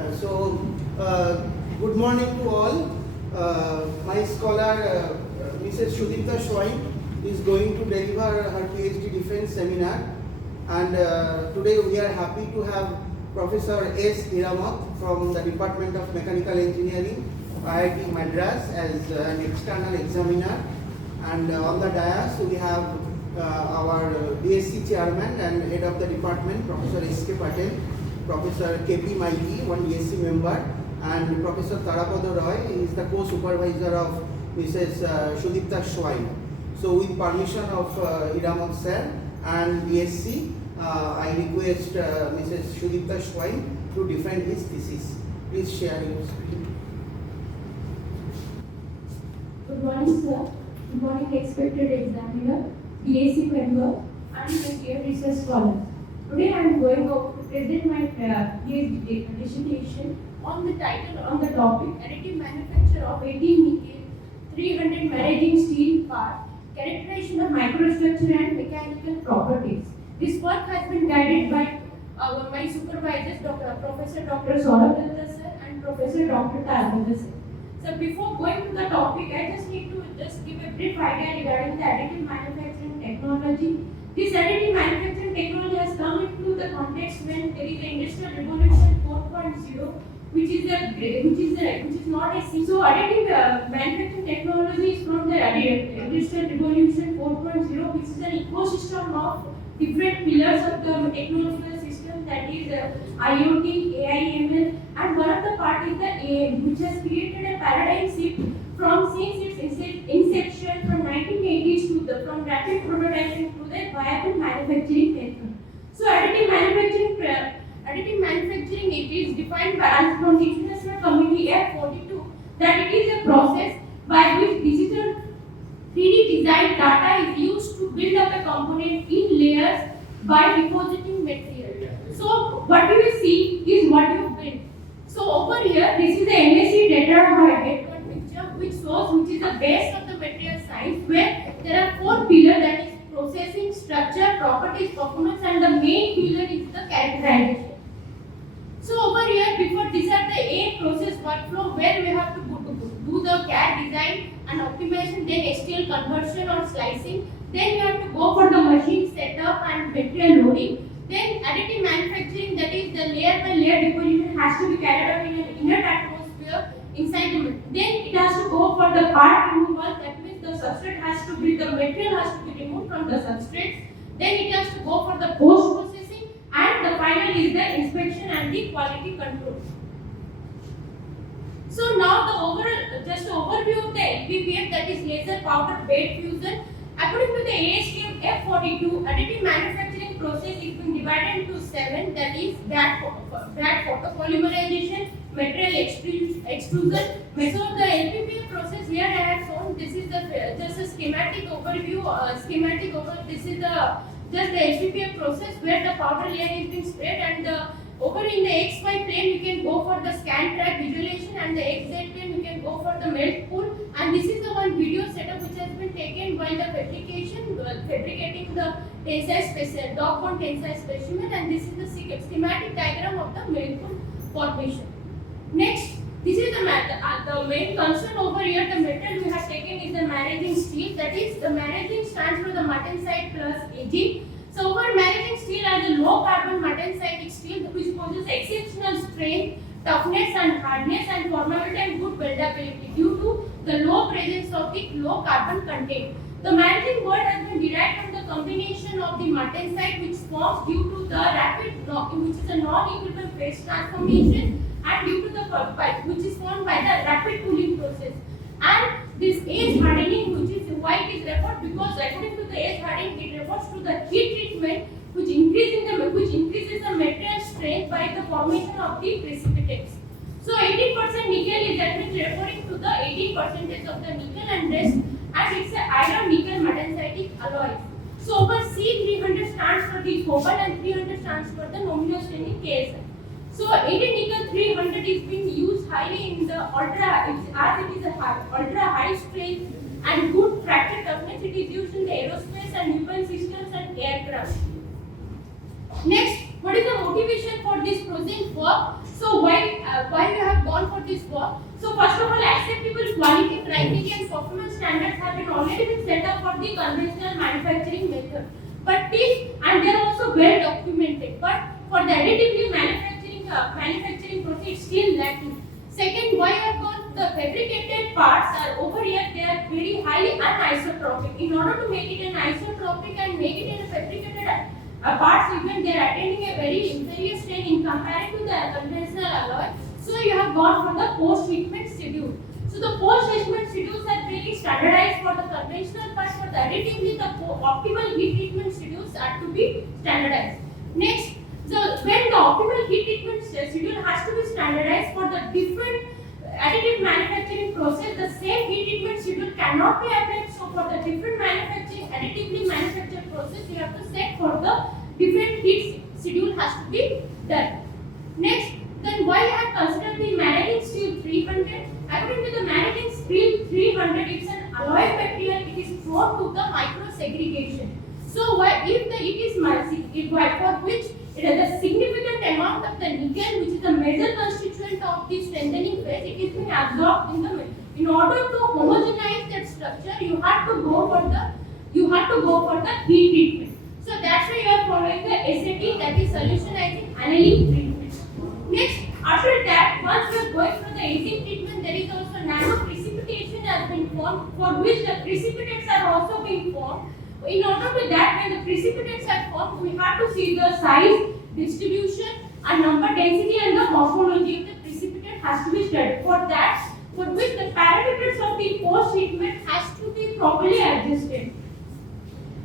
Good morning to all. My scholar, Mrs. Sudipta is going to deliver her PhD defense seminar, and today we are happy to have Professor S. Hiramoth from the Department of Mechanical Engineering, IIT Madras, as an external examiner. And on the dais we have our DSC chairman and head of the department, Professor S.K. Patel, Professor K.P. Maiki, one DSC member, and Professor Tarapada Roy is the co-supervisor of Mrs. Sudipta Schwein. So with permission of Hiramoth sir and DSC, I request Mrs. Sudipta Schwein to defend his thesis. Please share your screen. Good morning, sir. Good morning, expected examiner, DSC member, and my dear research scholar. Today I am going to present my PhD dissertation on the topic additive manufacture of 18 nickel 300 Maraging steel part, characterization of microstructure and mechanical properties. This work has been guided by my supervisors, Professor Dr.SUDIPTA sir and Professor Dr.SUDIPTA sir. So before going to the topic, I just need to give a brief idea regarding the additive manufacturing technology. This additive manufacturing technology has come into the context when there is the Industrial Revolution 4.0, which is not a so additive manufacturing technology is from the Industrial Revolution 4.0, which is an ecosystem of different pillars of the technological system, that is IoT, AI, ML, and one of the part is the AI, which has created a paradigm shift since its inception from 1980s from rapid prototyping to the viable manufacturing method. So additive manufacturing it is defined by from the International Committee F42 that it is a process by which digital 3D design data is used to build up a component in layers by depositing material. So what you will see is what you build. So over here, this is the MSc data picture which is the base of the material science, where there are four pillars, that is processing, structure, properties, performance, and the main pillar is the characterization. So over here, before these are the A process workflow where we have to do the CAD design and optimization, then STL conversion or slicing. Then we have to go for the machine setup and material loading. Then additive manufacturing, that is the layer by layer deposition has to be carried out in an inert atmosphere inside the material. Then it has to go for the part removal, that means the substrate has to be, the material has to be removed from the substrate. Then it has to go for the post processing, and the final is the inspection and the quality control. So now the overview of the LPBF, that is laser powder bed fusion. According to the ASTM F42, additive manufacturing process is been divided into 7, that is that photopolymerization, material extrusion. So the LPBF process here I have shown. This is just a schematic overview. This is the LPBF process where the powder layer is being spread, and over in the XY plane you can go for the scan track visualization, and the XZ plane you can go for the melt pool. And this is the one video setup which has been taken while the fabricating the tensile dog bone tensile specimen, and this is the schematic diagram of the melt pool formation. Next, this is the main concern over here. The metal we have taken is the Maraging steel, that is the Maraging stands for the martensite plus aging. So over Maraging steel as a low carbon martensitic steel which possesses exceptional strength, toughness and hardness and formality and good weldability due to the low presence of the low carbon content. The Maraging word has been derived from the combination of the martensite which forms due to the rapid knocking, which is a non-equilibrium phase transformation, and due to the which is formed by the rapid cooling process. And this age hardening, which is why it is referred, because according to the age hardening it refers to the heat treatment which increases the material strength by the formation of the precipitates. So 18% nickel is that means referring to the 18% of the nickel and rest, and it's a iron nickel martensitic alloy. So over C300 stands for the cobalt and 300 stands for the nominostenic KSI. So 18 nickel 300 is being used highly in the ultra high strength and good fracture toughness. It is used in the aerospace and weapon systems and aircraft. Next, what is the motivation for this process work? So while for this work. So first of all, acceptable quality criteria and performance standards have been already been set up for the conventional manufacturing method. But these, and they are also well documented. But for the additively manufacturing process, it's still lacking. Second, why have got the fabricated parts are over here? They are very highly anisotropic. In order to make it an isotropic and make it in a fabricated parts, even they are attaining a very inferior state in comparison to the conventional alloy. So you have gone for the post-treatment schedule. So the post-treatment schedules are very standardized for the conventional parts. For the additively, the optimal heat treatment schedules are to be standardized. Next, when the optimal heat treatment schedule has to be standardized for the different additive manufacturing process, the same heat treatment schedule cannot be applied. So for the different manufacturing, additively manufactured process, you have to set for the different heat schedule has to be done. Next, then why I have considered the Maraging steel 300? According to the Maraging steel 300, it's an alloy material. It is prone to the micro segregation. So why if the it is for which it has a significant amount of the nickel, which is the major constituent of the strengthening phase, it is being absorbed in the. In order to homogenize that structure, you have to go for the heat treatment. So that's why you are following the SAT, that is solutionizing annealing treatment. Next, after that, once you are going for the aging treatment, there is also nano precipitation has been formed, for which the precipitates are also being formed. In order to that, when the precipitates are formed, we have to see the size, distribution, and number density and the morphology of the precipitate has to be studied. For that, for which the parameters of the post-treatment has to be properly adjusted.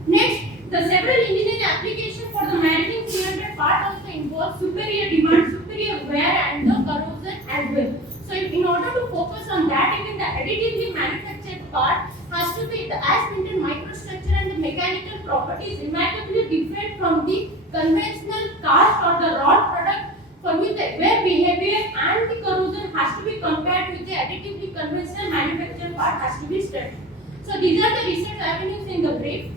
Next, the several engineering applications for the Maraging 300 part also involve superior demand, superior wear, and the corrosion as well. So in order to focus on that, even the additively manufactured part has to be the as printed microstructure and the mechanical properties remarkably different from the conventional cast or the rod product, for which the wear behavior and the corrosion has to be compared with the additively conventional manufactured part has to be studied. So these are the research avenues in the brief.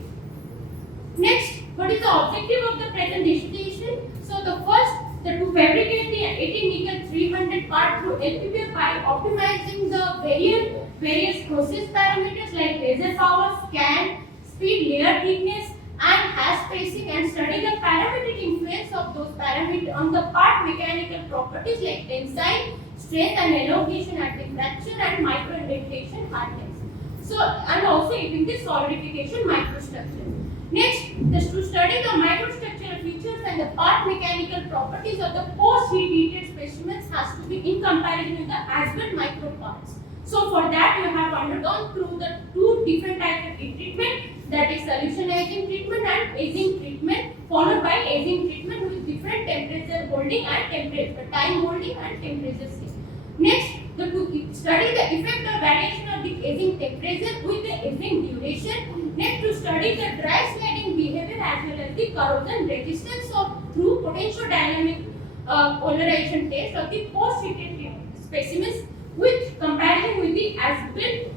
Next, what is the objective of the presentation? So the first, to fabricate the 18 nickel 300 part through LPBF by optimizing the various process parameters like laser power, scan, speed, layer thickness, and hash spacing, and study the parametric influence of those parameters on the part mechanical properties like tensile, strength, and elongation at the fracture and microindentation hardness. So, and also even the solidification microstructure. Next, to study the microstructural features and the part mechanical properties of the post-heat treated specimens has to be in comparison with the as-built micro parts. So for that, you have undergone through the two different types of heat treatment, that is solutionizing treatment and aging treatment, followed by aging treatment with different temperature holding and temperature time holding and temperature shift. Next, to study the effect of variation of the aging temperature with the aging duration. Next, to study the dry sliding behavior as well as the corrosion resistance through potentiodynamic polarization test of the post-treated specimens with comparison with the as-built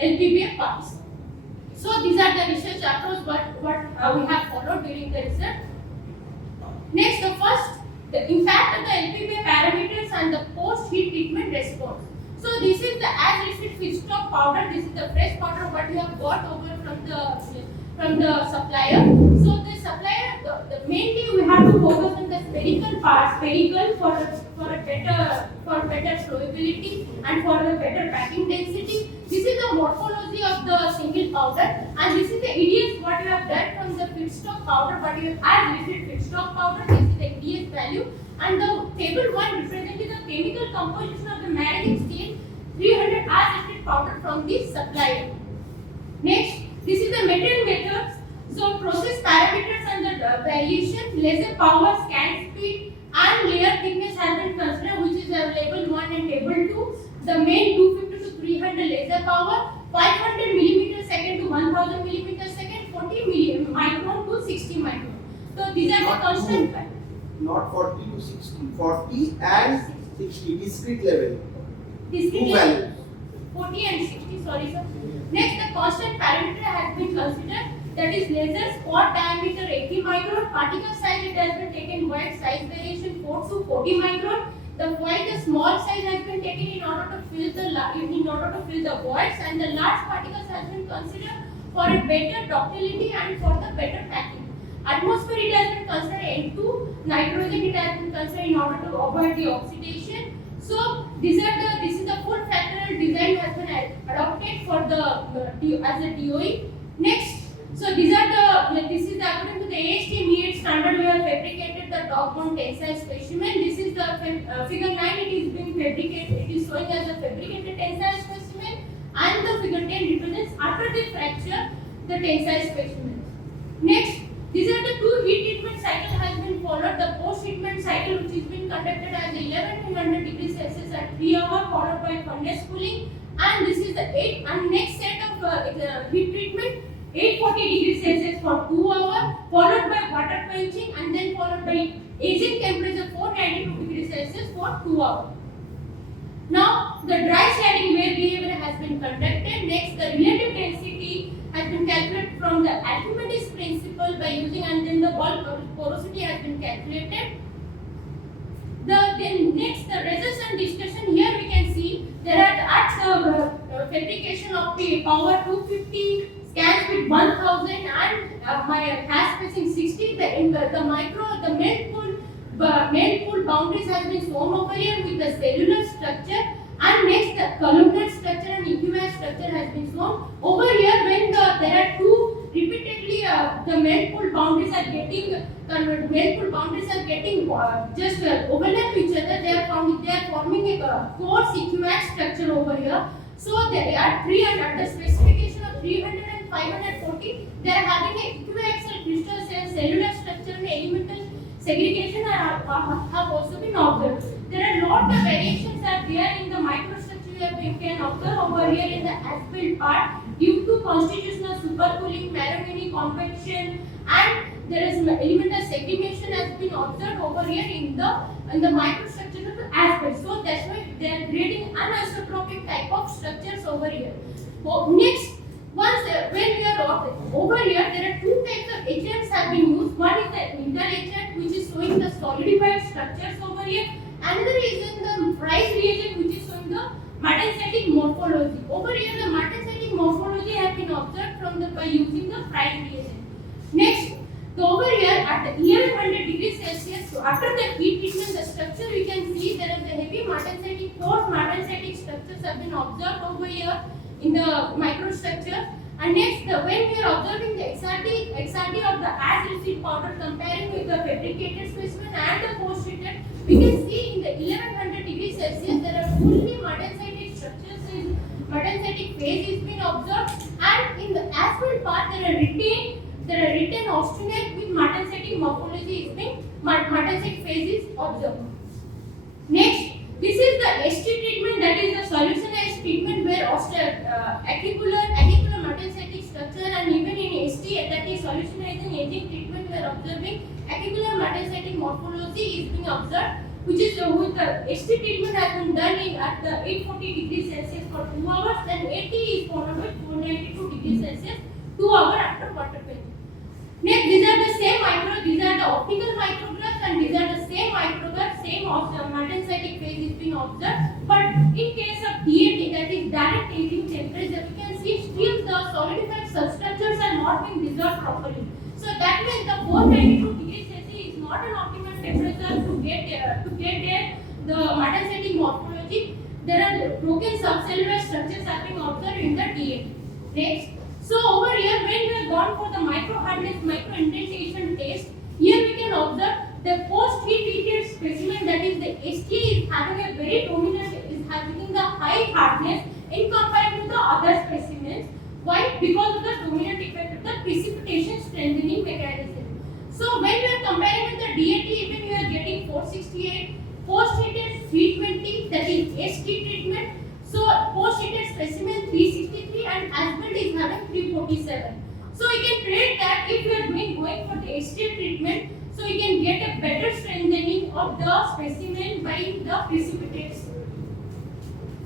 LPBF parts. So these are the research approach what we have followed during the research. Next, the first, the impact of the LPBF parameters and the post-heat treatment response. So this is the as-received feedstock powder. This is the fresh powder what we have got over from the supplier. So the supplier, the mainly we have to focus on the spherical part, spherical for better flowability and for the better packing density. This is the morphology of the single powder, and this is the EDS what you have done from the feedstock powder, but you have as-received feedstock powder. This is the EDS value, and the table 1 representing the chemical composition of the Maraging steel 300 as-received powder from the supplier. Next, this is the material methods. So process parameters and the variation, laser power, scan speed, and layer thickness has been considered, which is label 1 and table 2. The main 250 to 300 laser power, 500 mm second to 1000 mm second, 40 micron to 60 micron. So these are the constant. Not 40 to 60, 40 and 60, discrete level. Discrete Two level. values. 40 and 60, sorry sir. Next, the constant parameter has been considered, that is laser spot diameter 80 micron, particle size it has been taken wide size variation 4 to 40 micron, while the small size has been taken in order to fill the voids, and the large particles has been considered for a better ductility and for the better packing. Atmosphere it has been considered N2, nitrogen it has been considered in order to avoid the oxidation. So this is the full factorial design has been adopted for the as a DOE. Next, so this is the according to the ASTM E8 standard we have fabricated the top mount tensile specimen. This is the figure 9. It is being fabricated. It is showing as a fabricated tensile specimen, and the figure 10 represents after the fracture the tensile specimen. Next, these are the two heat treatment cycle has been followed. The post treatment cycle which is been conducted as 1100 degrees Celsius at 3 hours, followed by furnace cooling, and this is the next set of heat treatment 840 degrees Celsius for 2 hours, followed by water quenching, and then followed by aging temperature 492 degrees Celsius for 2 hours. Now the dry sliding wave behavior has been conducted. Next, the relative density has been calculated from the Archimedes principle by using, and then the wall porosity has been calculated. Then next, the results and discussion. Here we can see there are at fabrication of the power 250, scan speed 1000, and my hash spacing 60. The melt pool boundaries has been shown over here with the cellular structure, and next the columnar structure and equivalent structure has been shown over here. When there are two repeatedly the melt pool boundaries are getting converted, melt pool boundaries are getting just overlap each other. They are forming a coarse equivalent structure over here. So there are 300 the specification of 300 and 540. They are having a equiaxial crystal cell cellular structure and elemental segregation have also been observed. There are lot of variations are there in the microstructure we can observe over here in the as-built part due to constitutional supercooling, Maraging convection, and there is elemental segregation has been observed over here in the microstructure of the as-built. So that's why they are creating anisotropic type of structures over here. Next, when we are over here, there are two types of agents have been used. One is the inter-agent, which is showing the solidified structures over here. Another is in the price reagent, which is showing the martensitic morphology. Over here, the martensitic morphology has been observed by using the price reagent. Next, over here at the 1100 degrees Celsius, so after the heat treatment, the structure we can see there is a heavy martensitic, coarse martensitic structures have been observed over here in the microstructure. And next, when we are observing the XRD of the as received powder comparing with the fabricated specimen and the post treated, we can see in the 1100 degrees Celsius there are fully martensitic structures, martensitic phase is being observed, and in the as-built part there are retained austenite with martensitic morphology is being martensitic phase is observed. Next, this is the ST treatment, that is the solutionized treatment where acicular martensitic structure, and even in ST, that is solutionized and aging treatment, we are observing acicular martensitic morphology is being observed, which is with the ST treatment has been done at the 840 degrees Celsius for 2 hours, and AT is followed by 492 degrees Celsius 2 hours after water quenching. Next, these are the same these are the optical micrographs, and these are the same micrographs, same martensitic phase is being observed. But in case of DAT, that is direct aging temperature, we can see still the solidified substructures are not being dissolved properly. So that means the 492 degrees Celsius is not an optimal temperature to get there the martensitic morphology. There are broken subcellular structures are being observed in the DAT. Next. So over here, when we have gone for the micro hardness, micro indentation test, here we can observe the post heat treated specimen, that is the ST, is having a very dominant, is having the high hardness in comparison to the other specimens. Why? Because of the dominant effect of the precipitation strengthening mechanism. So when we are comparing with the DAT, even we are getting 468, post heated 320, that is ST treatment. So post-treated specimen 363 and as-built is having 347. So we can predict that if we are going for the ST treatment, so we can get a better strengthening of the specimen by the precipitates.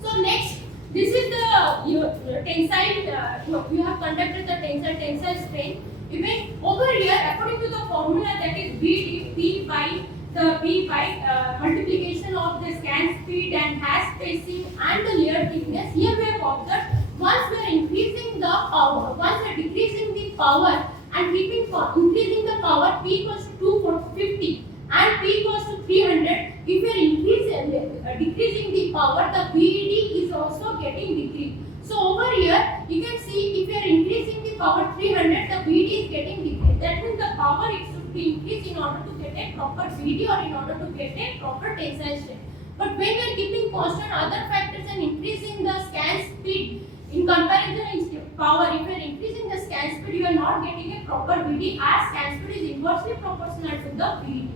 So next, this is the tensile. You have conducted the tensile strain. Even over here, according to the formula, that is B by the B by multiplication of the scan speed and hash spacing and the layer thickness. Here we have observed once we are increasing the power, once we are decreasing the power and increasing the power, P equals to 250 and P equals to 300. If we are decreasing the power, the VED is also getting decreased. So over here, you can see if we are increasing the power 300, the VED is getting decreased. That means the power it should be increased in order to get a proper VED or in order to get a proper tensile strength. But when we are keeping constant other factors and increasing the scan speed in comparison to power, if you are increasing the scan speed, you are not getting a proper VED as scan speed is inversely proportional to the VED.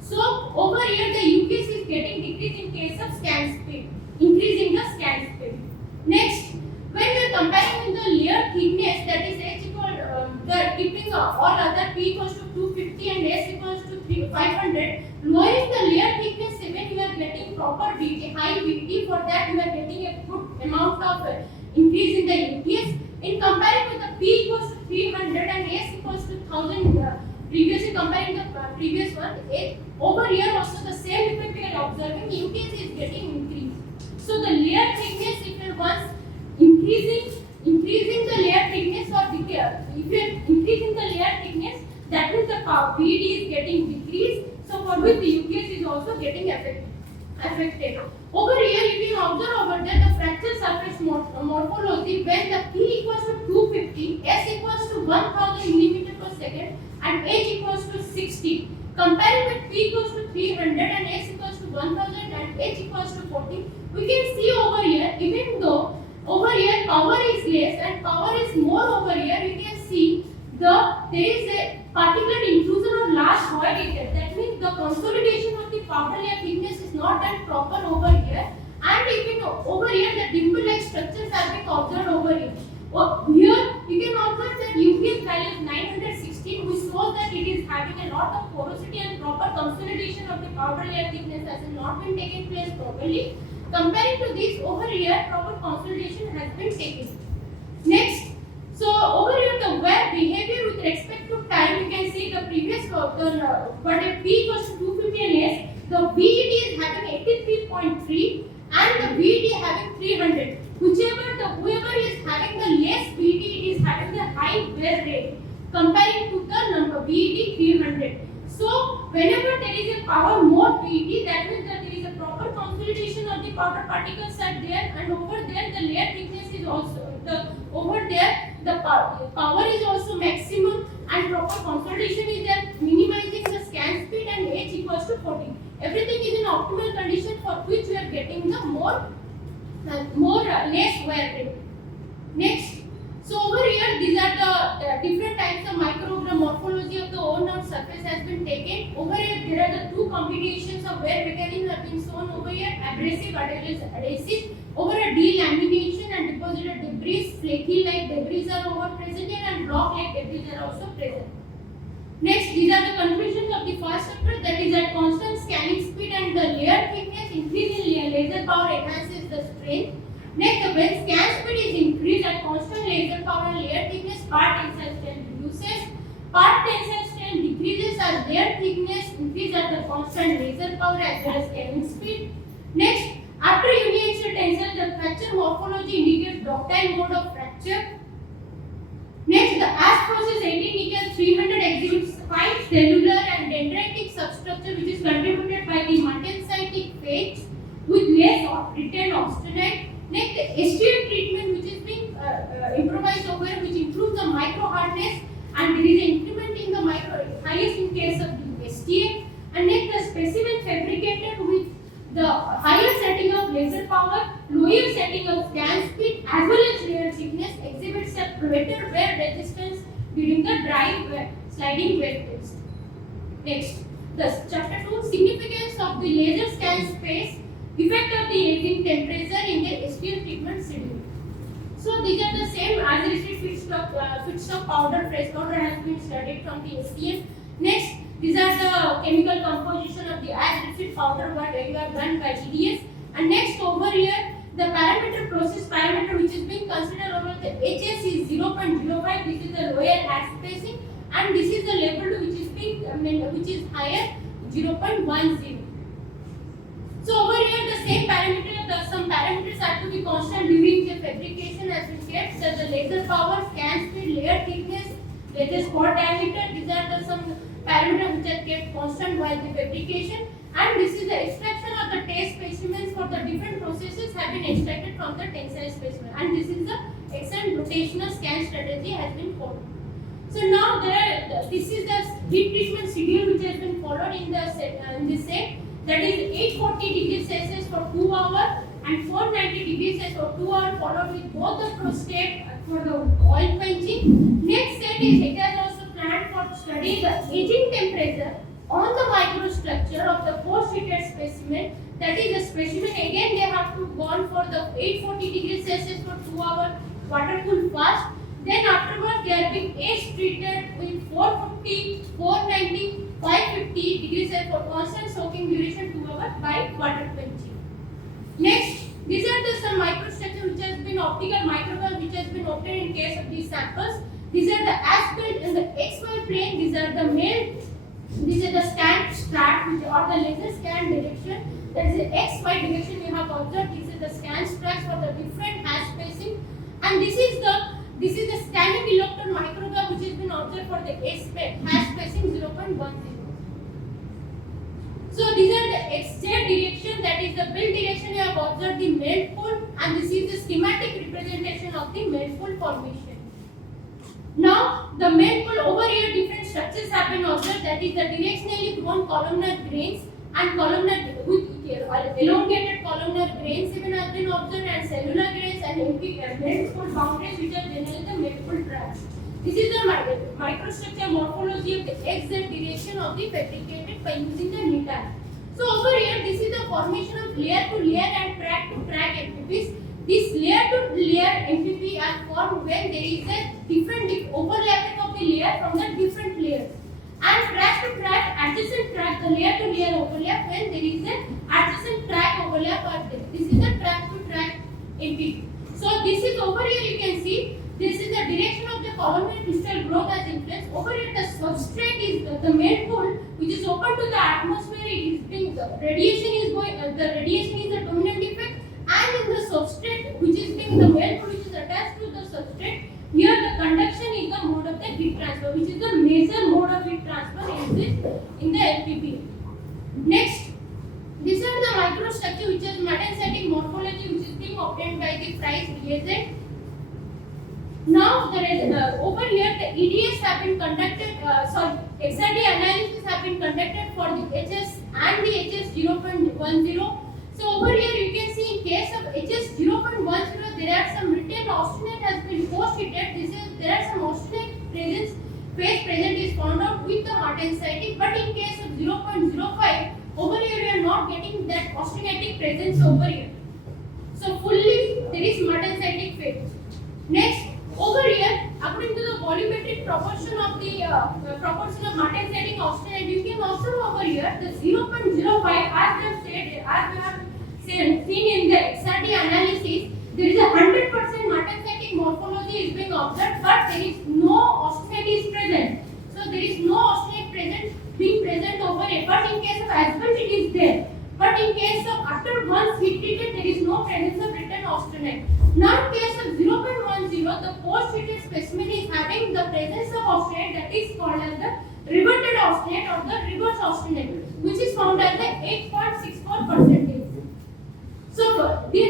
So over here the UKS is getting decreased in case of scan speed, increasing the scan speed. Next, when we are comparing with the layer thickness, that is H equal, we are keeping all other P equals to 250 and S equals to 500, lowering the layer thickness when you are getting proper VED, high VED, for that you are getting a good amount of increase in the UKS. In comparing with the P equals to 300 and S equals to 1000, previously comparing the previous one, over here also the same effect we are observing, UKS is getting increased. So the layer thickness, if you are once increasing the layer thickness or if you are increasing the layer thickness, that means the VED is getting decreased. So for which the UKS is also getting affected. Over here you can observe over there the fracture surface morphology when the P equals to 250, S equals to 1000 mm per second and H equals to 60. Comparing with P equals to 300 and S equals to 1000 and H equals to 40, we can see over here, even though over here power is less and power is more over here, you can see there is a particular intrusion of large void area. That means the consolidation of the powder layer thickness is not done proper over here, and even over here the dimple-like structures are being observed over here. Here you can observe that UPS value is 916, which shows that it is having a lot of porosity and proper consolidation of the powder layer thickness has not been taken place properly. Comparing to this, over here proper consolidation has been taken. Next, so over here the wear behavior with respect to time, you can see the previous but a P equals to 250 and S, the VED is having 83.3 and the VED having 300. Whoever is having the less VED is having the high wear rate comparing to the number VED 300. So whenever there is a power more VED, that means that there is a proper consolidation of the powder particles are there, and over there the layer thickness is also the power is also maximum and proper consolidation is there, minimizing the scan speed and H equals to 40. Everything is in optimal condition for which we are getting the less wear rate. Next, so over here these are the different types of microgram morphology of the worn-out surface has been taken. Over here there are the two combinations of wear mechanisms have been shown over here: abrasive, adhesive. Over here delamination and deposited debris, flaky-like debris are over present here, and block-like debris are also present. Next, these are the conclusions of the first chapter, that is at constant scanning speed and the layer thickness increase in laser power enhances the strength. Next, when scan speed is increased at constant laser power and layer thickness, part tensile strength reduces. Part tensile strength decreases as layer thickness increases at the constant laser power as well as scanning speed. Next, after uniaxial tensile, the fracture morphology indicates ductile mode of fracture. Next, the ash process 18 nickel 300 exhibits fine cellular and dendritic substructure which is contributed by the martensitic phase with less retained austenite. Next, the STM treatment which is being improvised over here, which improves the micro hardness, and there is an increment in the micro highest in case of the STM. And next, the specimen fabricated with the higher setting of laser power, lower setting of scan speed as well as layer thickness exhibits a greater wear resistance during the dry sliding wear test. Next, the chapter 2, significance of the laser scan space, effect of the aging temperature in the STM treatment schedule. So these are the same as received feedstock powder, fresh powder has been studied from the STM. Next, these are the chemical composition of the as-received powder what you are done by GDS. And next over here, the parameter process parameter which is being considered over the HS is 0.05. This is the lower hash spacing, and this is the level which is being which is higher 0.10. So over here the same parameter, some parameters are to be constant during the fabrication as we kept. So the laser power, scan speed, layer thickness, laser spot diameter. These are the some parameters which are kept constant while the fabrication. And this is the extraction of the test specimens for the different processes have been extracted from the tensile specimen. And this is the excellent rotational scan strategy has been followed. So now this is the heat treatment schedule which has been followed in this set. That is 840 degrees Celsius for 2 hours and 490 degrees Celsius for 2 hours, followed with both the prostate for the oil quenching. Next set is it has also planned for study the aging temperature on the microstructure of the post-heated specimen. That is the specimen again they have to gone for the 840 degrees Celsius for 2 hours, water cooled fast. Then afterwards they are being age treated with 450, 490, 550 degrees Celsius for constant soaking duration 2 hours by water quenching. Next, these are the some microstructure which has been optical micrograph which has been obtained in case of these samples. These are the as-built in the XY plane. These are the male. These are the scan strat which or the laser scan direction. That is the XY direction we have observed. This is the scan strats for the different hash spacing, and this is the scanning electron micrograph which has been observed for the hash spacing 0.10. So these are the XZ direction, that is the build direction we have observed the melt pool, and this is the schematic representation of the melt pool formation. Now the melt pool over here different structures have been observed, that is the directionally grown columnar grains and columnar with elongated columnar grains even have been observed, and cellular grains and melt pool boundaries which are generally the melt pool tracks. This is the microstructure morphology of the XZ direction of the fabricated by using the NITAR. So over here, this is the formation of layer to layer and track to track MPPs. This layer to layer MPP are formed when there is a different overlapping of the layer from the different layers. And track to track, adjacent track, the layer to layer overlap when there is an adjacent track overlap are there. This is the track to track MPP. So this is over here you can see. This is the direction of the columnar crystal growth as influence. Over here the substrate is the melt pool which is open to the atmosphere. It is being the radiation is going. The radiation is the dominant effect, and in the substrate which is being the melt pool which is attached to the substrate. Here the conduction is the mode of the heat transfer, which is the major mode of heat transfer in the LPBF. Next, these are the microstructure which is metastatic morphology which is being obtained by the Price reagent. Now there is over here the EDS have been conducted, XRD analysis have been conducted for the HS and the HS 0.10. So over here you can see in case of HS 0.10 there are some written austenite has been post-heated. There are some austenite phase present is found out with the martensitic, but in case of 0.05 over here we are not getting that austenitic presence over here. So fully there is martensitic phase. Next, over here, according to the volumetric proportion of the proportion of martensitic austenite, you can observe over here the 0.05 as we have seen in the XRD analysis. There is a 100% martensitic morphology is being observed, but there is no austenite is present. So there is no austenite being present over here. But in case of asphalt, it is there. But in case of after once heat treated, there is no presence of written austenite. Now in case of 0.10, the post-heated specimen is having the presence of austenite, that is called as the reverted austenite or the reverse austenite, which is found as the 8.64%. So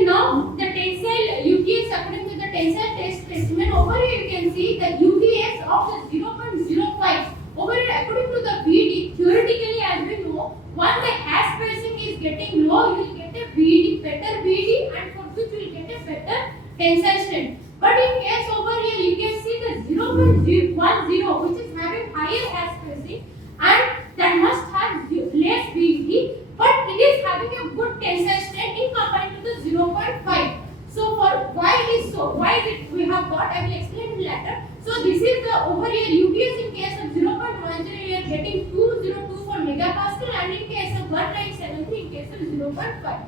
now the tensile UTS according to the tensile test specimen, over here you can see the UTS of the 0.05. Over here according to the VD, theoretically as we know, once the hash spacing is getting low, you will get a VD, better VD, and for which you will get a better tensile strength. But in case over here you can see the 0.10 which is having higher hash spacing and that must have less VD, but it is having a good tensile strength in comparison to the 0.5. So for why it is so, why is it we have got, I will explain later. So this is the over here UTS in case of 0.10 you are getting 2024 megapascal, and in case of 1973 in case of 0.5.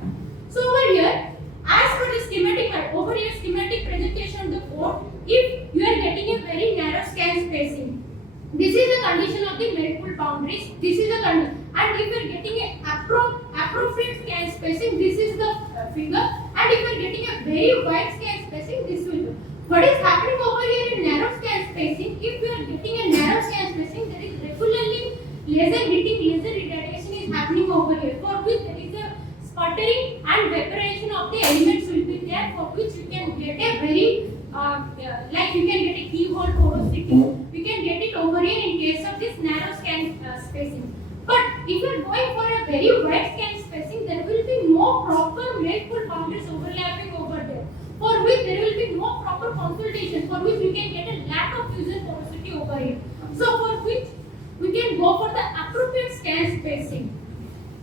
So over here, as per the schematic, over here schematic presentation of the code, if you are getting a very narrow scan spacing, this is the condition of the melt pool boundaries. This is the condition, And if you are getting a appropriate scan spacing, this is the figure. And if you are getting a very wide scan spacing, this will be. What is happening over here in narrow scan spacing? If you are getting a narrow scan spacing, there is regularly laser heating, laser irradiation is happening over here, for which there is a sputtering and vaporization of the elements will be there, for which you can get a very like you can get a keyhole porosity. We can get it over here in case of this narrow scan spacing. But if you are going for a very wide scan spacing, there will be no proper grateful boundaries overlapping over there, for which there will be no proper consolidation, for which we can get a lack of fusion porosity over here. So for which we can go for the appropriate scan spacing.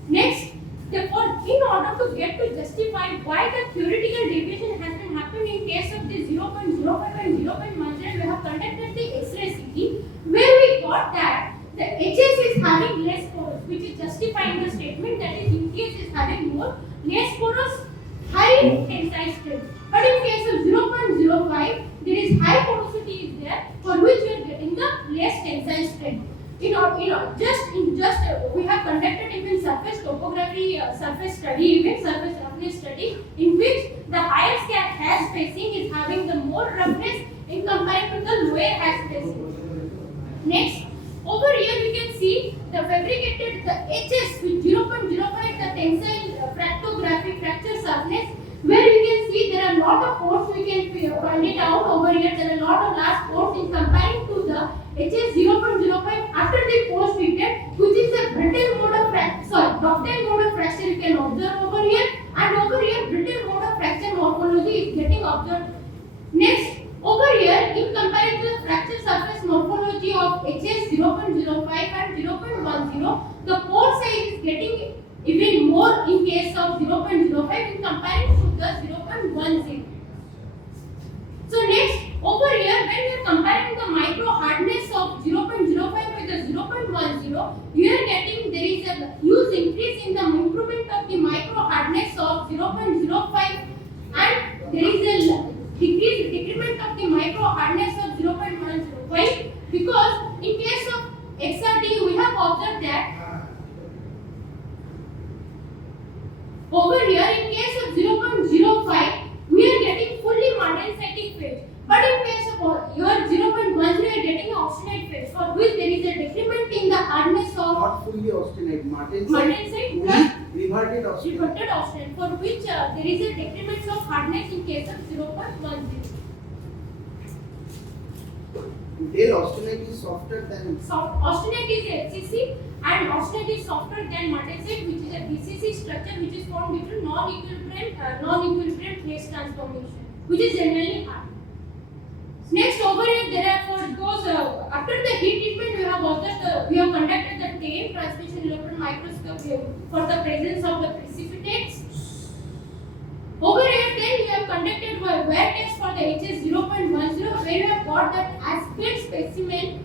Next, therefore, in order to get to justify why the theoretical deviation has been happening in case of the 0.05 and 0.10, we have conducted the X-ray CT, where we got that the HS is having less porous, which is justifying the statement that is UTS is having more less porous, high tensile strength. But in case of 0.05, there is high porosity is there, for which we are getting the less tensile strength. We have conducted even surface topography, surface study, even surface roughness study, in which the higher hair spacing is having the more roughness in comparison to the lower hair spacing. Next, over here we can see the fabricated the HS with 0.05 the tensile fractographic fracture surface, where you can see there are a lot of pores. We can find it out over here. There are a lot of large pores in comparing to the HS 0.05 after the post treated, which is a brittle mode of fracture, ductile mode of fracture you can observe over here, and over here brittle mode of fracture morphology is getting observed. Next, over here in comparison to the fracture surface morphology of HS 0.05 and 0.10, the pore size is getting even more in case of 0.05 in comparison to the 0.10. So next, over here, when we are comparing the micro hardness of 0.05 with the 0.10, you are getting there is a huge increase in the improvement of the micro hardness of 0.05, and there is a decrement of the micro hardness of 0.10. Why? Because in case of XRD, we have observed that over here in case of 0.05, we are getting fully martensitic phase. But in case of your 0.10, you are getting an obstinate phase, for which there is a decrement in the hardness of not fully obstinate, martensite reverted obstinate, for which there is a decrement of hardness in case of 0.10. Tail obstinate is softer than obstinate is HCC, and obstinate is softer than martensite, which is a BCC structure which is formed due to non-equilibrium phase transformation, which is generally hard. Next, over here there are for those after the heat treatment we have conducted the TAME transmission electron microscope for the presence of the precipitates. Over here then we have conducted a wear test for the HS 0.10, where we have got that aspect specimen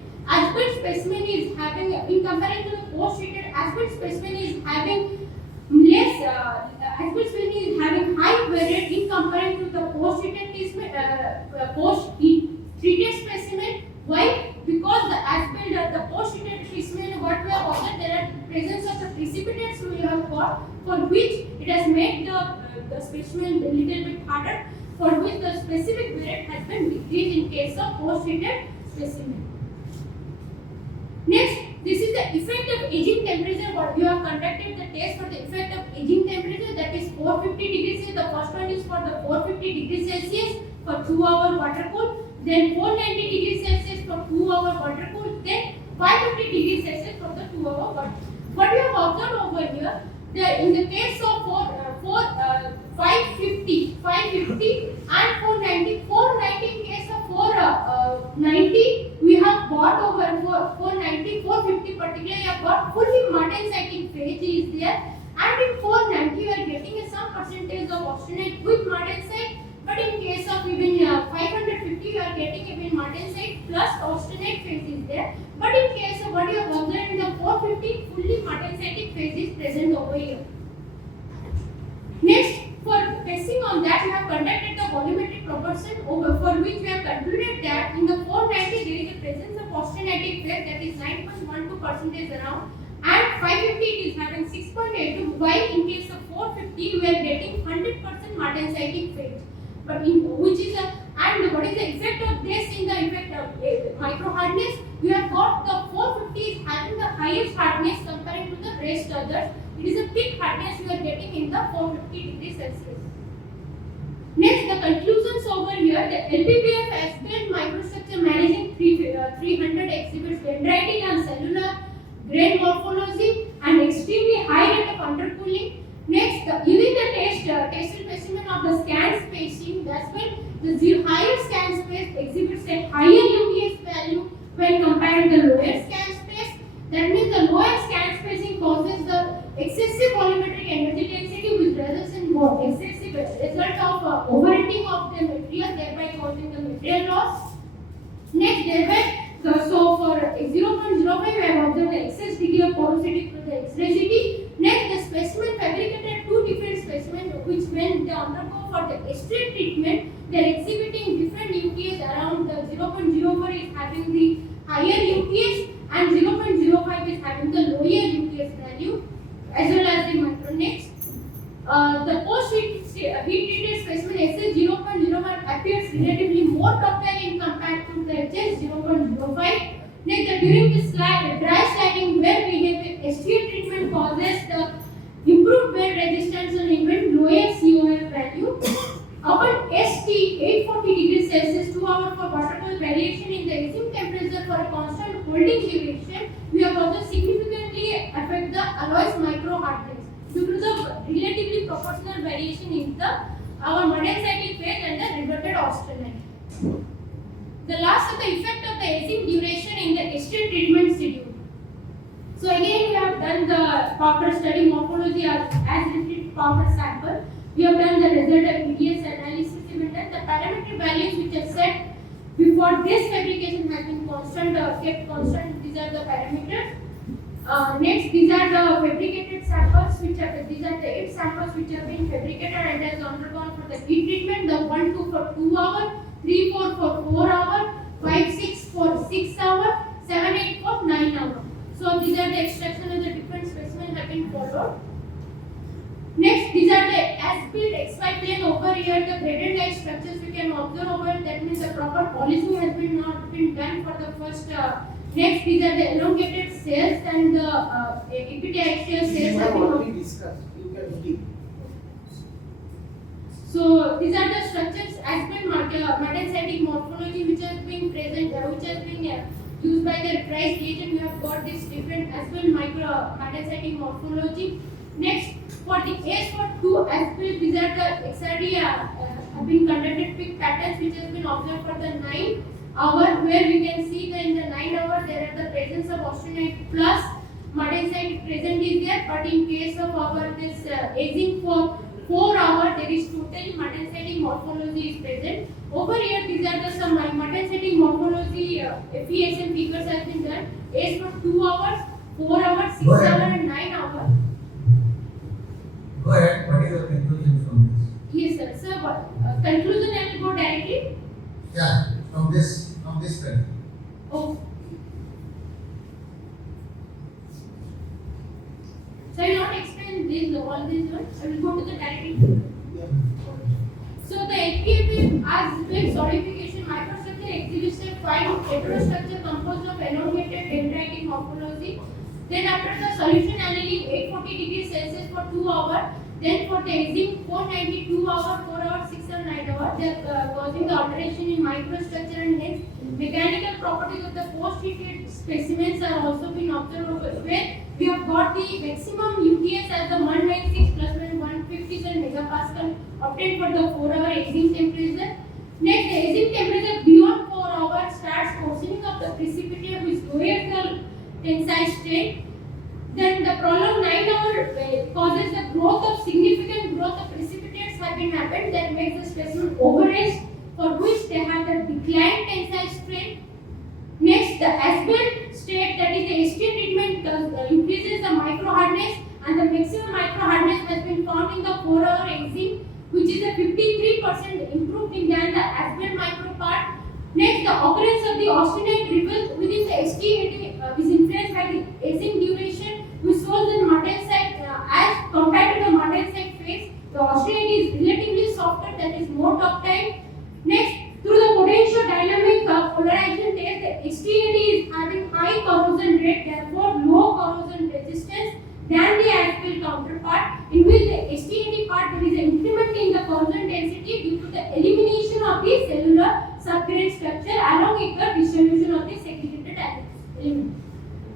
is having, in comparison to the post-treated, aspect specimen is having less, aspect specimen is having high wear rate in comparison to the post-treated specimen. Why? Because the post-treated specimen, what we have observed, there are presence of the precipitates we have got, for which it has made the specimen a little bit harder, for which the specific wear rate has been decreased in case of post-treated specimen. Next, this is the effect of aging temperature. What you have conducted the test for the effect of aging temperature, that is 450 degrees Celsius. The first one is for the 450 degrees Celsius for 2 hour water cool, then 490 degrees Celsius for 2 hour water cool, then 550 degrees Celsius for the 2 hour water. What you have observed over here, in the case of 550 and 490 in case of 490 we have got over 490, 450 particularly have got fully martensitic phase is there, and in 490 you are getting some percentage of obstinate with martensite, but in case of even 550 you are getting even martensite plus obstinate phase is there, but in case of what you have observed in the 450 fully martensitic phase is present over here. Next, for testing on that, we have conducted the volumetric proportion over, for which we have concluded that in the 490 there is a presence of austenitic phase, that is 9.12% around, and 550 it is having 6.82, while in case of 450 we are getting 100% martensitic phase. But in which is a, and what is the effect of this in the effect of micro hardness? We have got the 450 is having the highest hardness comparing to the rest others. It is a peak hardness we are getting in the 450 degrees Celsius. Next, the conclusions over here, the LPBF as-built microstructure Maraging 300 exhibits dendritic and cellular grain morphology and extremely high rate of undercooling. Next, using the tested specimen of the scan spacing, that's when the higher scan space exhibits a higher UPS value when compared to the lower scan space. That means the lower scan spacing causes the excessive volumetric energy density, which results in more excessive result of overheating of the material, thereby causing the material loss. Next, so for 0.05 we have observed the excess degree of porosity through the X-ray. Next, the specimen fabricated two different specimens, which when they undergo for the extreme treatment, they are exhibiting different UPS around the 0.04 is having the higher UPS and 0.05 is having the lower UPS value, as well as the micro. Next, the post-heat treated specimen SS0.01 appears relatively more ductile in compared to the HS0.05. Next, during the dry sliding wear behavior, STA treatment causes the improved wear resistance and even lower COF value. Upon ST 840 degrees Celsius, 2 hours for waterfall variation in the aging temperature for a constant holding duration, we have also significantly affect the alloy's micro hardness due to the relatively proportional variation in the our martensitic phase and the reverted austenite. The last of the effect of the aging duration in the extreme treatment schedule. So again we have done the proper study morphology as repeated powder sample. We have done the result of EDS analysis, even done the parametric values which are set before this fabrication has been constant, kept constant. These are the parameters. Next, these are the fabricated samples, which are these are the 8 samples which have been fabricated and has undergone for the heat treatment. The 1, 2 for 2 hours, 3, 4 for 4 hours, 5, 6 for 6 hours, 7, 8 for 9 hours. So these are the extraction of the different specimens have been followed. Next, these are the as-built XY plane over here. The gradient-like structures we can observe over. That means the proper polishing has been not been done for the first. Next, these are the elongated cells and the epitaxial cells. We have already discussed. You can keep. So these are the structures as-built martensitic morphology which has been present, which has been used by the price reagent. We have got this different as-built martensitic morphology. Next, for the S42 as-built, these are the XRD have been conducted peak patterns which has been observed for the 9 hour, where we can see that in the 9 hours there are the presence of austenite plus martensite present is there, but in case of our this aging for 4 hours there is totally martensitic morphology is present. Over here these are the some martensitic morphology FESM figures has been done. S for 2 hours, 4 hours, 6 hours and 9 hours. Go ahead, what is your conclusion from this? Yes sir. So conclusion I will go directly. Yeah, from this study. Oh. So I will not explain this all these ones. I will go to the directly. So the LPBF as-built solidification microstructure exhibits a fine heterostructure composed of elongated dendritic morphology. Then after the solution annealing 840 degrees Celsius for 2 hours, then for the aging 492 hours, 4 hours, 6 or 9 hours, they are causing the alteration in microstructure and next mechanical properties of the post-treated specimens are also been observed where we have got the maximum UTS as the 196 plus 157 megapascal obtained for the 4 hour aging temperature. Next, the aging temperature beyond 4 hours starts coarsening of the precipitate which lowers the tensile strain. Then the prolonged 9 hour causes the growth of significant growth of precipitates have been happened that makes the specimen overaged, for which they have the declined tensile strain. Next, the as-built state, that is the ST treatment increases the micro hardness and the maximum micro hardness has been found in the 4 hour aging, which is a 53% improved in than the as-built micro part. Next, the occurrence of the austenite ripples within the ST is influenced by the aging duration which shows that martensite, as compared to the martensite phase, the austenite is relatively softer, that is more ductile. Next, through the potential dynamic polarization test, the STAD is having high corrosion rate, therefore low corrosion resistance than the asphalt counterpart, in which the STAD part there is an increment in the corrosion density due to the elimination of the cellular subgrade structure along with the dissolution of the segregated element.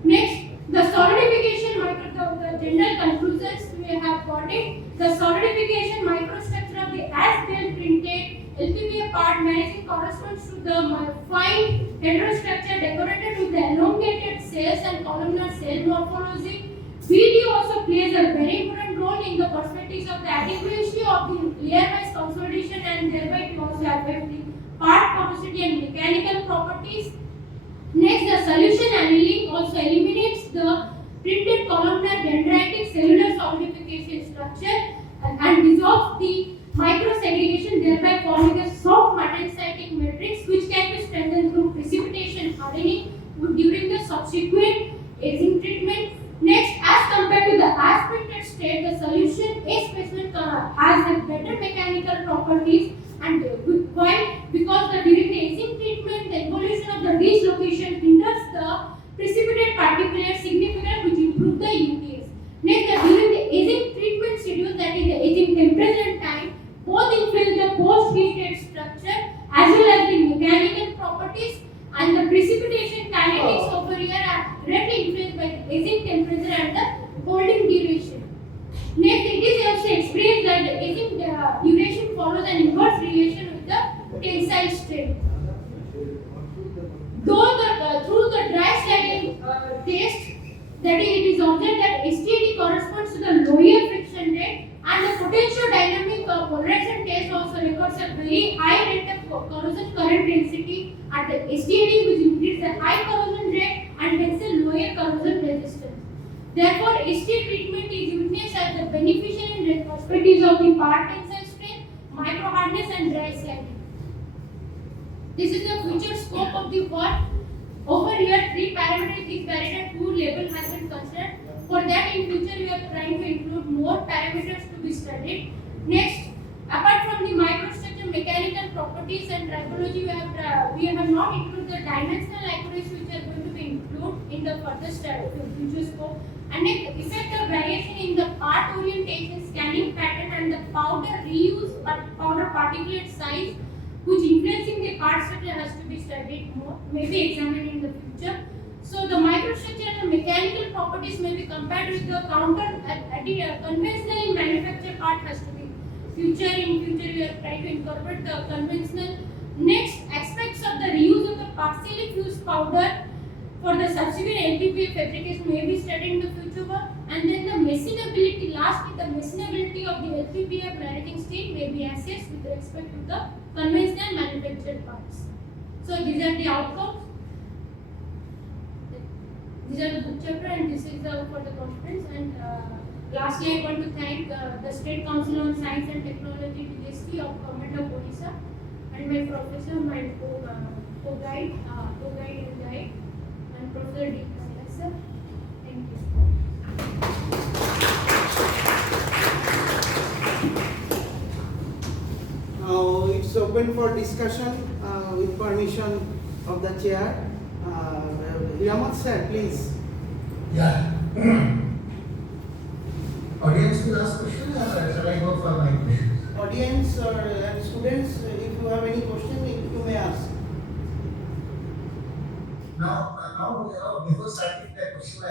Next, the solidification the general conclusions we have got it. The solidification microstructure of the asphalt printed LPBF part Maraging corresponds to the fine heterostructure decorated with the elongated cells and columnar cell morphology. VD also plays a very important role in the perspectives of the adequacy of the layer-wise consolidation, and thereby it also affects the part porosity and mechanical properties. Next, the solution annealing also eliminates the printed columnar dendritic cellular solidification structure and dissolves the microsegregation, thereby forming a soft martensitic matrix which can be strengthened through precipitation hardening during the subsequent aging treatment. Next, as compared to the as-printed state, the solution A specimen has a better mechanical properties, and why? Because during the aging treatment, the evolution of the ridge location hinders the precipitate particulate significant, which improve the UTS. Next, during the aging treatment schedule, that is the aging temperature and time, both influence the post-heated structure as well as the mechanical properties, and the precipitation kinetics over here are directly influenced by the aging temperature and the holding duration. Next, it is also explained that the aging duration follows an inverse relation with the tensile strength. Though through the dry sliding test, that is, it is observed that STAD corresponds to the lower friction rate, and the potential dynamic polarization test also records a very high rate of corrosion current density at the STAD, which indicates a high corrosion rate and hence a lower corrosion resistance. Therefore, ST treatment is witnessed as the beneficial in the perspectives of the part tensile strain, micro hardness, and dry sliding. This is the future scope of the work. Over here, 3 parameters is varied at 2 level has been considered. For that, in future, we are trying to include more parameters to be studied. Next, apart from the microstructure, mechanical properties, and tribology, we have not included the dimensional accuracy, which are going to be included in the further future scope. And next, effect of variation in the part orientation, scanning pattern, and the powder reuse or powder particulate size, which influencing the part structure has to be studied more, may be examined in the future. So the microstructure and the mechanical properties may be compared with the conventionally manufactured part has to be. In future we are trying to incorporate the conventional. Next, aspects of the reuse of the partially fused powder for the subsequent LPBF fabrication may be studied in the future work. And then the machinability, lastly the machinability of the LPBF Maraging steel may be assessed with respect to the conventional manufactured parts. So these are the outcomes. These are the book chapter, and this is for the conference. And lastly, I want to thank the State Council on Science and Technology DST of Government of Odisha, and my professor, my co-guide and guide, and Professor D. Sir. Thank you. Now it's open for discussion with permission of the chair. Ramat sir, please. Yeah. Audience will ask questions, or shall I go for my questions? Audience and students, if you have any question, you may ask. Now, before starting the question, I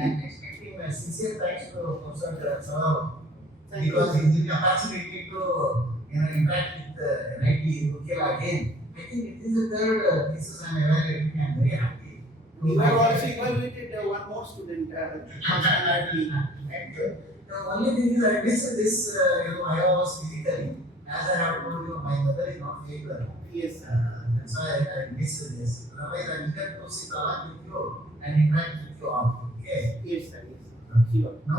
am expecting a sincere thanks to Professor Sarao, because he gives me opportunity to interact with NIT Rukela again. I think it is the third thesis I am evaluating. I am very happy. You have also evaluated one more student. Thank you. The only thing is I miss this, I was physically. As I have told you, my mother is not able. Yes. That's why I miss this. Otherwise, I am eager to sit along with you and interact with you all. Okay? Yes, sir. Yes. Sure. Now,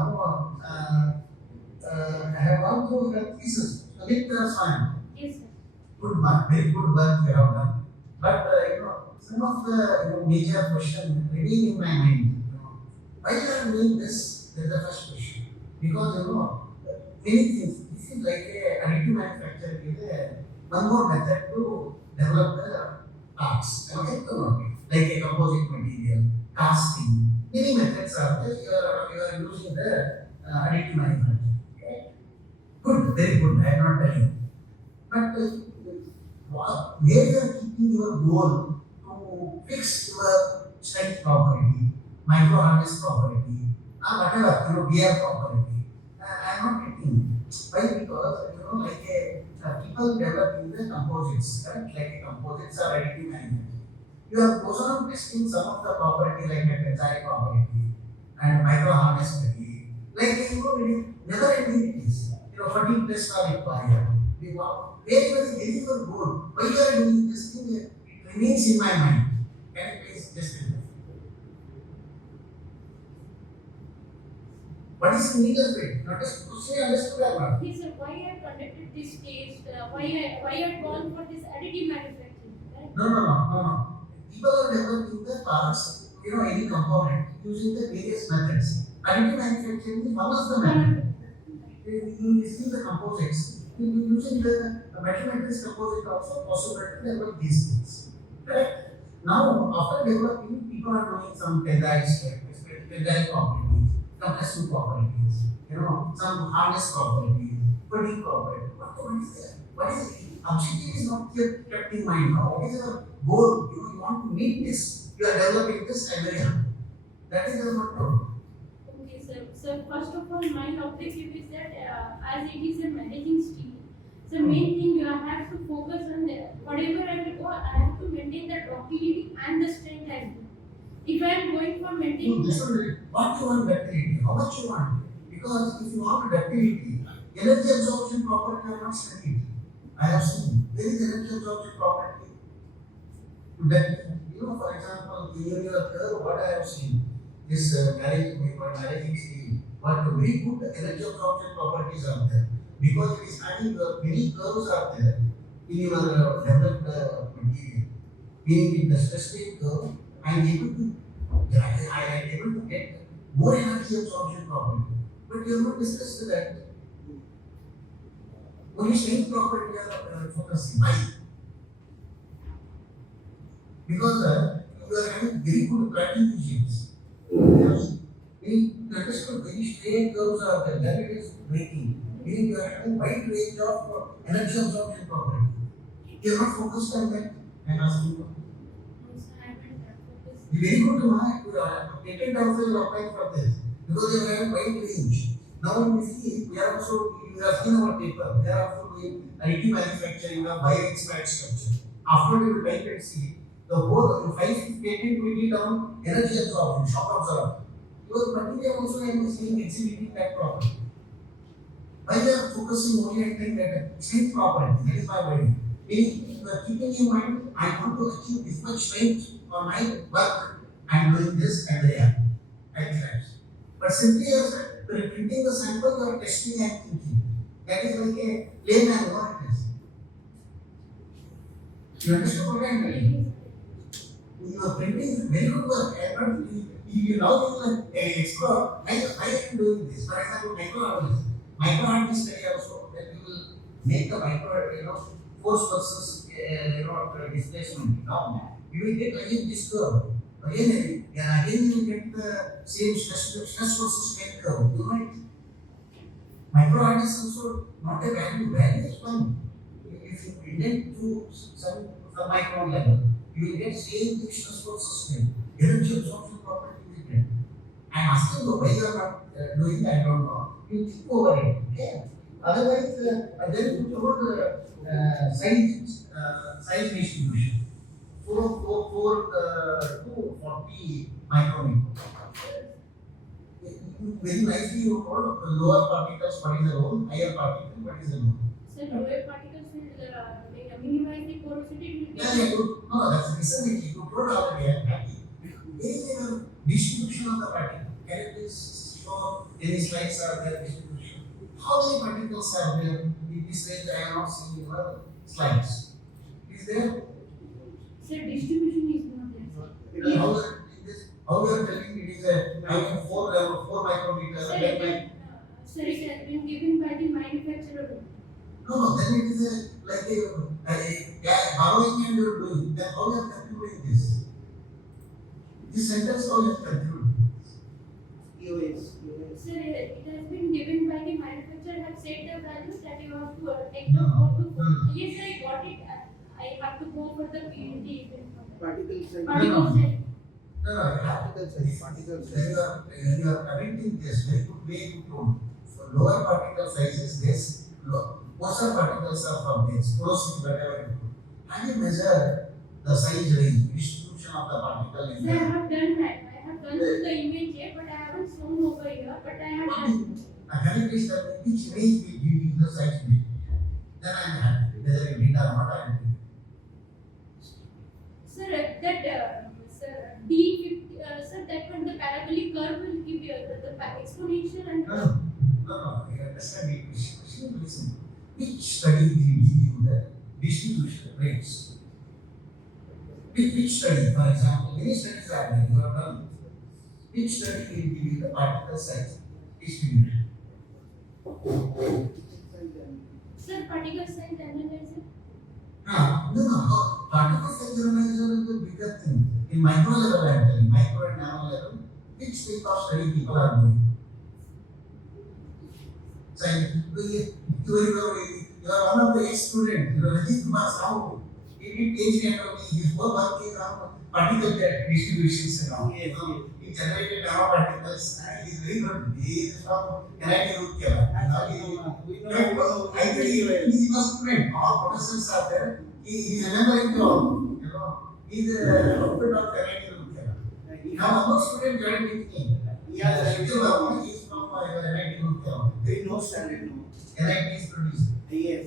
I have gone through the thesis. SUDIPTA fine. Yes, sir. Good work, very good work you have done. But some of the major questions remain in my mind. Why you are doing this? That is the first question. Because many things. This is like a additive manufacturing is one more method to develop the parts. Okay, like a composite material, casting. Many methods are there. You are using the additive manufacturing. Okay? Good, very good. I am not telling you. But where you are keeping your goal to fix your strength property, micro hardness property, or whatever, wear property. I am not getting. Why? Because like people developing the composites, correct? Like composites are additive manufacturing. You are goes on testing some of the property like the tensile property and micro hardness property. Like never ending it is. Fatigue tests are required. Where is your goal? Why you are doing this thing? It remains in my mind. Can you please just tell me? What is the need of it? Not just question understood or not? Yes, sir. Why I conducted this test? Why I gone for this additive manufacturing? Right? No. People are developing the parts, any component using the various methods. Additive manufacturing is one of the methods. You see the composites. Using the metal matrix composite also possible to develop these things. Correct? Now, after developing, people are doing some tensile properties, compressive properties, some hardness properties, fatigue properties. What is there? What is it? Objective is not kept in mind. No? What is your goal? You want to meet this. You are developing this area. That is your problem. Okay, sir. So first of all, my objective is that as it is a managing stream, the main thing you have to focus on whatever I will go, I have to maintain the ductility and the strength as well. If I am going for maintaining, What you want ductility? How much you want? Because if you want ductility, energy absorption property are not studied. I have seen there is energy absorption property to ductility. For example, in your curve, what I have seen this maraging steel, what very good energy absorption properties are there because it is having many curves are there in your developed material. Meaning in the specific curve, I am able to get more energy absorption property. But you have not discussed that. Only strength property are focusing. Why? Because you are having very good cracking regimes. Meaning, understood very straight curves are there, then it is breaking. Meaning you are having wide range of energy absorption property. You are not focused on that. I am asking you. Very good to have patent also you apply for this because you have wide range. Now we see we are also you have seen our paper. They are also doing additive manufacturing of bioexpired structure. After we will take and see the whole 5 patent will be down energy absorption, shock absorption. Because material also I am seeing exhibiting that property. Why we are focusing only on that strength property? That is my way. Meaning you are keeping in mind, I want to achieve this much strength for my work. I am doing this and there. But simply you are printing the sample, you are testing and thinking. That is like a layman, what it is. You understand what I am doing? You are printing very good work. You now being an expert, I am doing this. For example, micro hardness study also, that you will make the micro, force versus displacement. Now, you will get again this curve. Again you will get the same stress versus strain curve. You know it. Micro hardness also not a value. Value is one. If you intend to some micron level, you will get same stress versus strain. Energy absorption property will get. I am asking you why you are not doing that. I don't know. You think over it. Okay. Otherwise, then you told size distribution. 240 micrometer. Very nicely you told lower particles what is the role, higher particle what is the role. sir, lower particles will minimize the porosity. No, that's recently you told already. I am happy. There is a distribution of the particle. Can you please show any slides are there distribution? How many particles are there? In this range I am not seeing your slides. Is there? Sir, distribution is not there. How you are telling me it is is having 4 micrometers. Sir, Then sir, it has been given by the manufacturer. no, then it is like borrowing and you're doing. Then how you are calculating this? This sentence how you are calculating? EOS. Sir, it has been given by the manufacturer. Have set the values that you have to take the photo. Yes, sir, I got it. I have to go for the PhD. Particle size. Particle size. No, Particle size. Particle size. when you are connecting this, very good way to do. For lower particle sizes, this most of particles are from the explosive whatever you do. Can you measure the size range, distribution of the particle in Sir, I the have done that. I have done the image here, but I haven't shown over here. But I have done. calculate that which range will give you the size range. Then I am happy whether you need or not. I am happy. Sir, that sir D50, sir, that one the parabolic curve will give you the exponential and. No, you understand the question. Listen. Which study will give you the distribution rates? Which study, for example, many studies are there, you have done. Which study will give you the particle size distribution? Sir, particle size analyzer. No. Particle size analyzer is a bigger thing. In micro level, I am telling, micro and nano level, which type of study people are doing? So, you are one of the ex-students, you are Rajit Kumar's how he did PhD entropy, his whole work is on particle distributions and all. Yes. He generated nanoparticles and he is very good. He is from NIT Roorkela. We know. I think he is a student, all professors are there. He is remembering to all, he is a output of NIT Roorkela. Now, one student joined with me. Yes. He is from NIT Roorkela. There is no standard no. NIT is producing. Yes.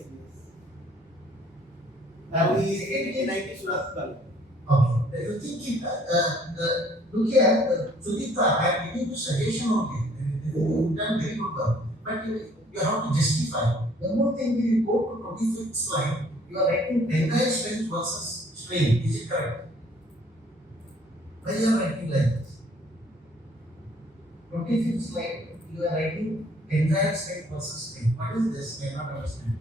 Now he is in NIT SUDIPTA. Okay. You think it, look here, Sudipta, I am giving you suggestion only. You done very good work. But you have to justify. One more thing, when you go to 25th slide, you are writing tensile strength versus strain. Is it correct? Why you are writing like this? 25th slide, you are writing tensile strength versus strain. What is this? I cannot understand.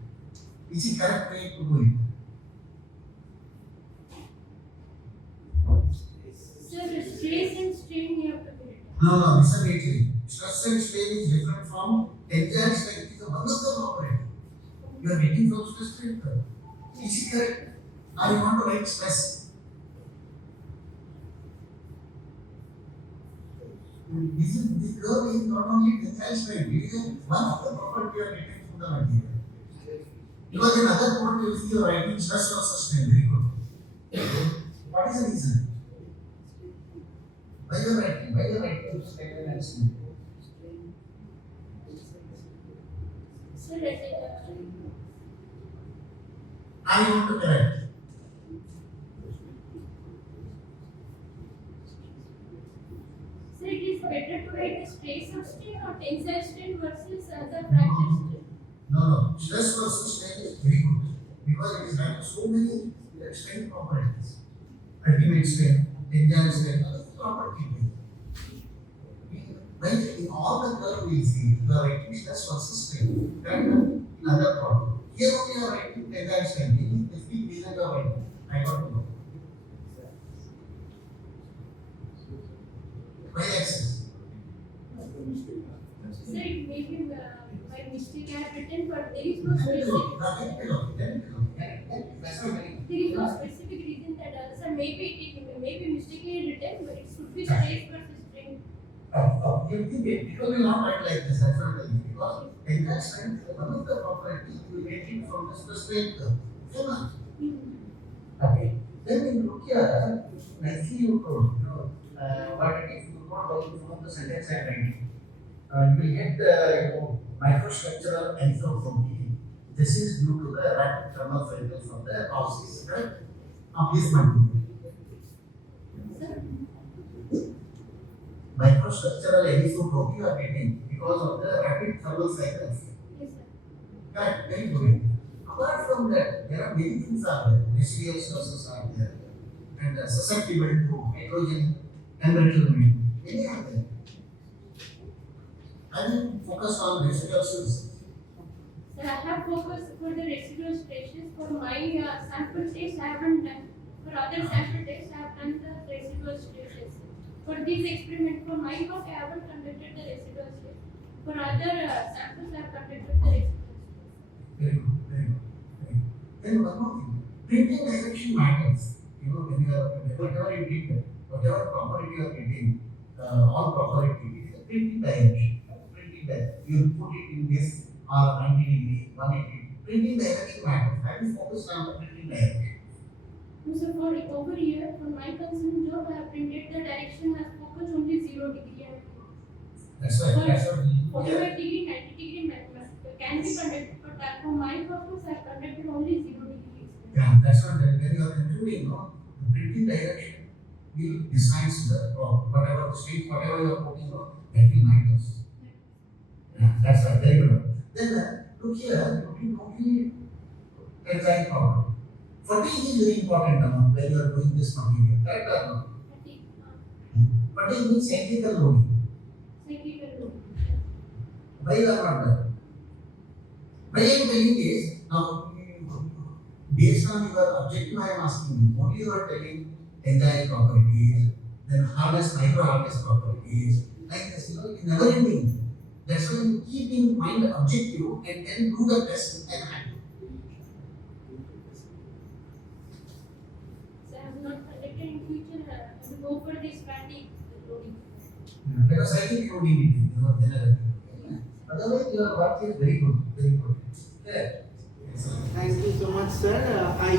Is it correct way to do it? Sir, stress and strain you have to put it. No, listen carefully. Stress and strain is different from tensile strength. It is one of the property. You are getting from stress strength. Is it correct? Now you want to write stress. This curve is not only tensile strength. It is one of the property you are getting from the material. Because in other part you see you are writing stress versus strain. Very good. What is the reason? Why you are writing strain and strain? Sir, I want to correct. sir, it is better to write a stress of strain or tensile strain versus the fracture strain. No. Stress versus strain is very good because it is having so many strain properties. Ultimate strain, tensile strain, property. When in all the curve we see, you are writing stress versus strain. And another problem. Here only you are writing tensile strain. If we reason you are writing, I got to know. Why axis? Sir, it may be by mistake I have written, but there is no specific. There is no specific reason that sir, maybe it may be mistakenly written, but it should be stress versus strain. You think it because we not write like this, that's what I'm telling you. Because tensile strength, one of the properties you get it from the strain curve. Okay. Then when you look here, nicely you told, but if you not from the sentence I am writing, you will get the microstructural anisotropy. This is due to the rapid thermal cycles of the process, correct? Please continue. Sir, Microstructural anisotropy you are getting because of the rapid thermal cycles. yes, sir. Correct, very good. Apart from that, there are many things are there. Residual stresses are there. And susceptible to hydrogen embrittlement. Many are there. have you focused on residual stress? So I have focused for the residual stresses. For my sample test, I haven't done. For other sample tests, I have done the residual stresses. For this experiment, for my work, I haven't conducted the residual stress. For other samples, I have conducted the residual stress. Very good, very good, very good. Then one more thing, printing direction matters. You know, when you are, whatever you did, whatever property you are getting, all property, it is a printing direction. Printing direction. You put it in this or 90 degree, 180. Printing direction matters. Have you focused on the printing direction? So for over here, for my concern job, I have printed the direction as focus only 0 degree. That's right. That's what we 45 degree, 90 degree can be conducted, but for my purpose, I have conducted only 0 degree. Yeah, that's what when you are concluding, no, the printing direction will decide the whatever the state, whatever you are putting, no, that will matters. Yeah, that's right. Very good. Then look here, you only enzyme problem. Fatigue is very important when you are doing this material, correct or not? Fatigue means cyclical loading. Why you are not done? Why I am telling is, now based on your objective I am asking you, only you are telling enzyme properties, then hardness, micro hardness properties, like this, you know, it's never ending. That's why you keep in mind the objective and then do the test and handle. So I have not conducted in future, I will go for this fatigue loading. Because I think you need it, you know, generally. Otherwise, your work is very good, very good. Yeah. Thank you so much, sir. I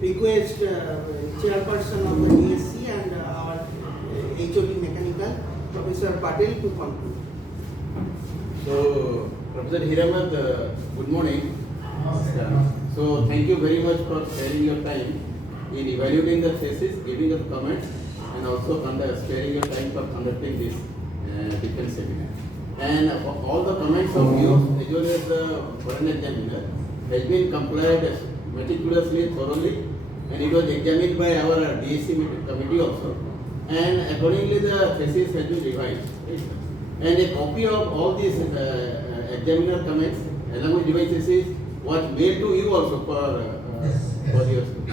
request chairperson of the DSC and our HOD Mechanical, Professor Patel, to conclude. So, Professor Hiramat, good morning. So, thank you very much for sparing your time in evaluating the thesis, giving us comments, and also sparing your time for conducting this defense seminar. And all the comments of you, as well as the foreign examiner, has been complied meticulously, thoroughly, and it was examined by our DSC committee also. And accordingly, the thesis has been revised. Right? And a copy of all these examiner comments, along with revised thesis, was mailed to you also for your study.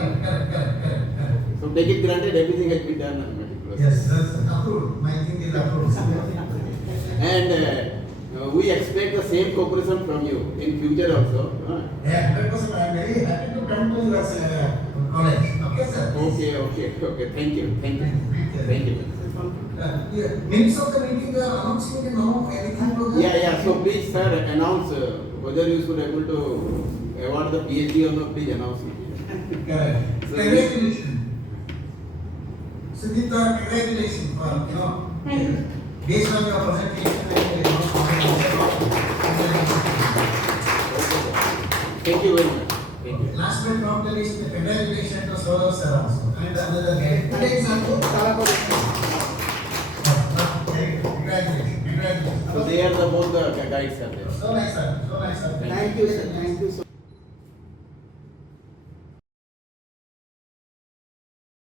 So take it granted, everything has been done meticulously. Yes, that's approved. My thing is approved. And we expect the same cooperation from you in future also. Yeah, 100%. I am very happy to come to your college. Okay, sir. Okay. Thank you. Minutes of the meeting you are announcing now, anything to that? Yeah. So please, sir, announce whether you should able to award the PhD or not. Please announce it. Correct. So, Congratulations. Sudipta, congratulations for, you know, Thank you. based on your presentation and thank you very much. Thank you. last but not the least, congratulations to Saurav sir also. And another guy. Congratulations. So they are both the guides are there. So nice, sir. Thank you, sir. Thank you so much.